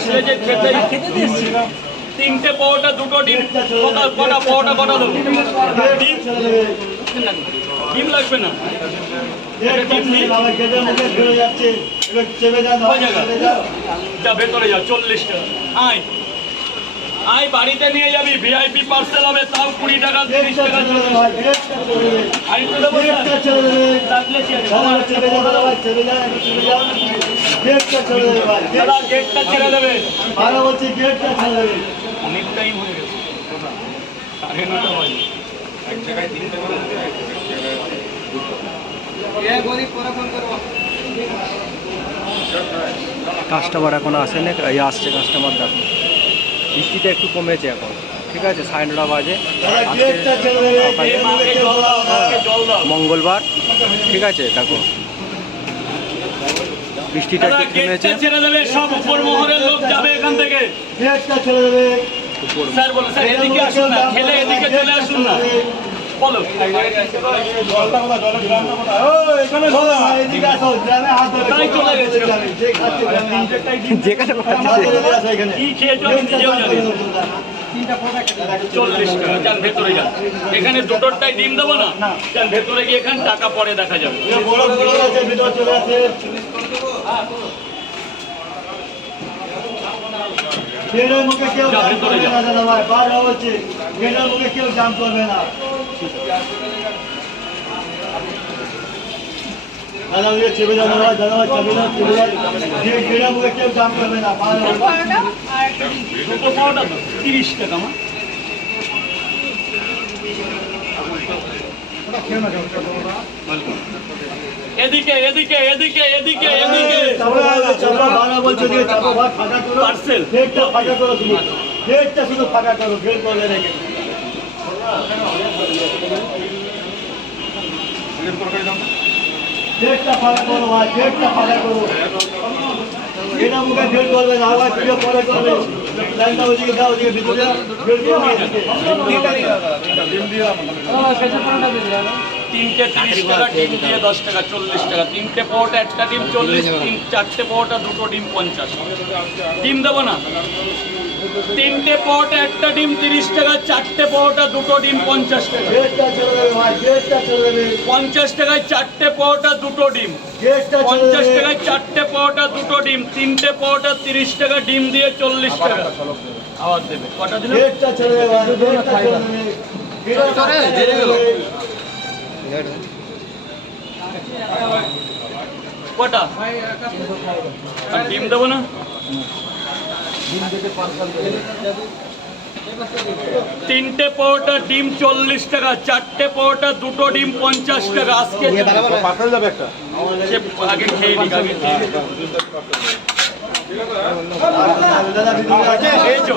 আসলে যে খেতে দিচ্ছি তিনটে পাওয়াটা দুটো ডিম কটা পাওয়াটা কটা দেবো ডিম লাগবে না যা ভেতরে যা 40 টাকা আয় আয় বাড়িতে নিয়ে যাবি ভিআইপি পার্সেল হবে তাও 20 টাকা 30 টাকা গেটটা ছেড়ে দেবে অনেক টাইম হয়ে গেছে 9:30 বাজে কাস্টমার এখন আসেনি, আসছে কাস্টমার। দেখো বৃষ্টিটা একটু কমেছে এখন, ঠিক আছে। 9:30 বাজে, মঙ্গলবার, ঠিক আছে। দেখো বৃষ্টিটা একটু কমেছে। ছেড়ে দেবে সব উপর মহলের লোক যাবে এখান থেকে। স্যার বলো স্যার এদিকে আসুন না, খেলে এদিকে চলে আসুন না। বলো যেখানে কি খেয়েছো আমি নিজেও জানি। 40 টাকা যান ভেতরে যান, এখানে দুটোরটাই ডিম দেবো না, যান ভেতরে গিয়ে এখানে টাকা পরে দেখা যাবে। মুখে কেউ জাম করবে না। দাদা চেপে যাবো, দাদা চেপে যাও, মুখে কেউ জাম করবে না। 30 টাকা মা এদিকে এদিকে এদিকে এদিকে এদিকে পার্সেল গেটটা শুধু ফাঁকা করো, গেট করলে রেখে গেটটা ফাঁকা করো ভাই, গেটটা ফাঁকা করো। এটা মুখে গেট করবে না, আবার ভিডিও পরে করবে। লাইনটা ওদিকে দাও, ওদিকে ভিতরে গেট করবে। 3টে 30 টাকা ডিম দিয়ে 10 টাকা 40 টাকা, 3টে পাওয়াটা একটা ডিম 40, 4টে পাওয়াটা দুটো ডিম 50। ডিম দেবো না, 3টে পাওয়াটা একটা ডিম 30 টাকা, 4টে পাওয়াটা দুটো ডিম 50 টাকা। 50 টাকায় 4টে পাওয়াটা দুটো ডিম, 50 টাকায় 4টে পাওয়াটা দুটো ডিম, 3টে পাওয়াটা 30 টাকা, ডিম দিয়ে 40 টাকা। আবার দেবে কটা দিলে কটা আর ডিম দেবো না। 3টে পাওয়াটা ডিম 40 টাকা, 4টে পাওয়াটা দুটো ডিম 50 টাকা। আজকে আগে খেয়ে নিক, আগে খেয়েছো।